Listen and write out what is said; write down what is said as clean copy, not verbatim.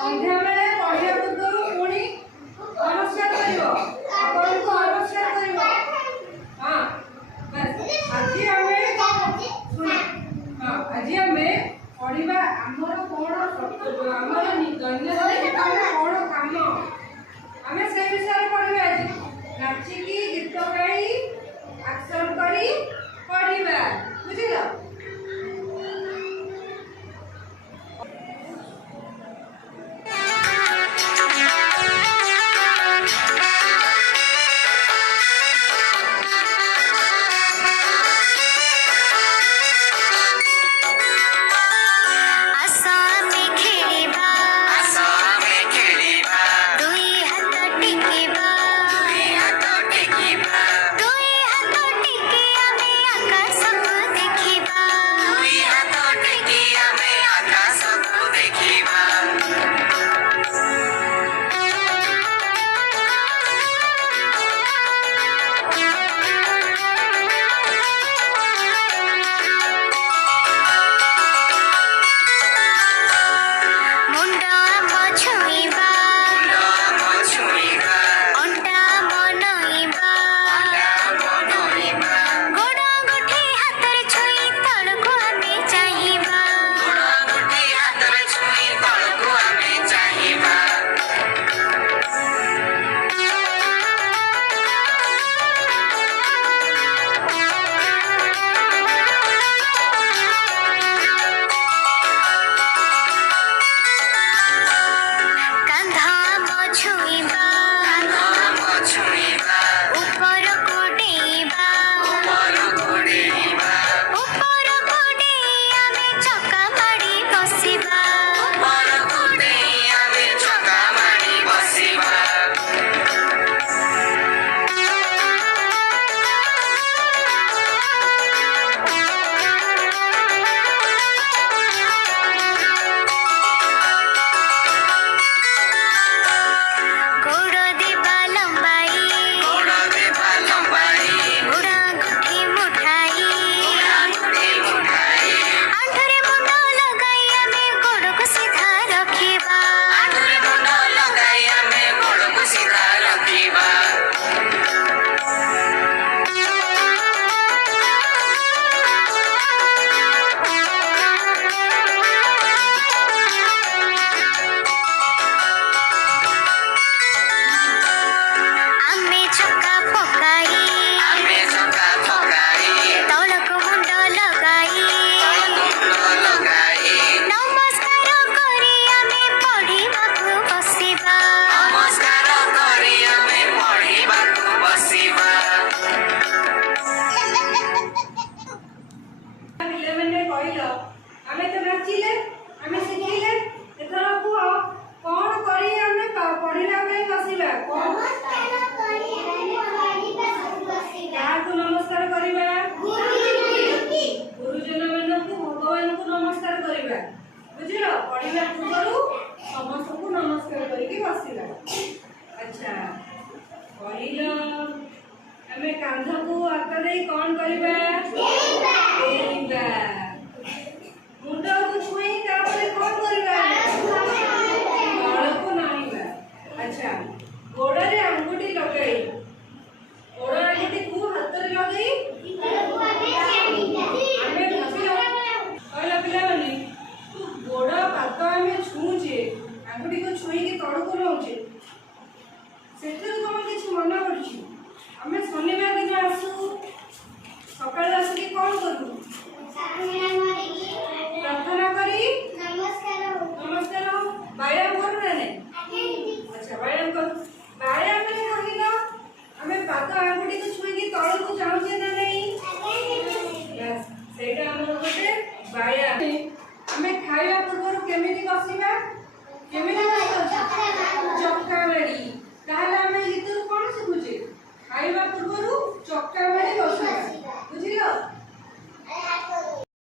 संध्या बेले पढ़िया पूर्व पुणी नमस्कार करिवो आपन को नमस्कार करिवो। हां बस आज हमें हां आज हमें पढ़िबा हमर कोन हमर दैनिक कोन काम हमें से विषय पढ़िबा। आज नाची की गीत गाई एक्शन करी पढ़िबा बुझिलो। बुझिलो पढ़िला पूर्व समस्त को नमस्कार करके बसिला। अच्छा कहलो हमें कांध को हाथ दे कौन करबा देबा मुंड को छुई तापर कौन करबा गळ को नाइबा। अच्छा गोड़ रे अंगूठी लगाई गोड़ अंगूठी को हाथ रे लगाई हमें बसिलो कहला पिला बनी गोड़ पात हमें छुचे अंगुठी को छुई के तड़ को नौचे से तुम किसी मना कर शनिवार दिन आसू सकाल आसिक कौन करू प्रार्थना करी नमस्कार व्यायाम करू ना नहीं। अच्छा व्यायाम कर व्यायाम में कहल हमें पात अंगुठी को छुई के तड़ को चाहूचे ना नहीं सेटा हमर गोटे व्यायाम। हमें खाइबा पूर्व केमिति बसिबा केमिति चक्का मारी ताहले हमें गीत कोन सिखुचे खाइबा पूर्व चक्का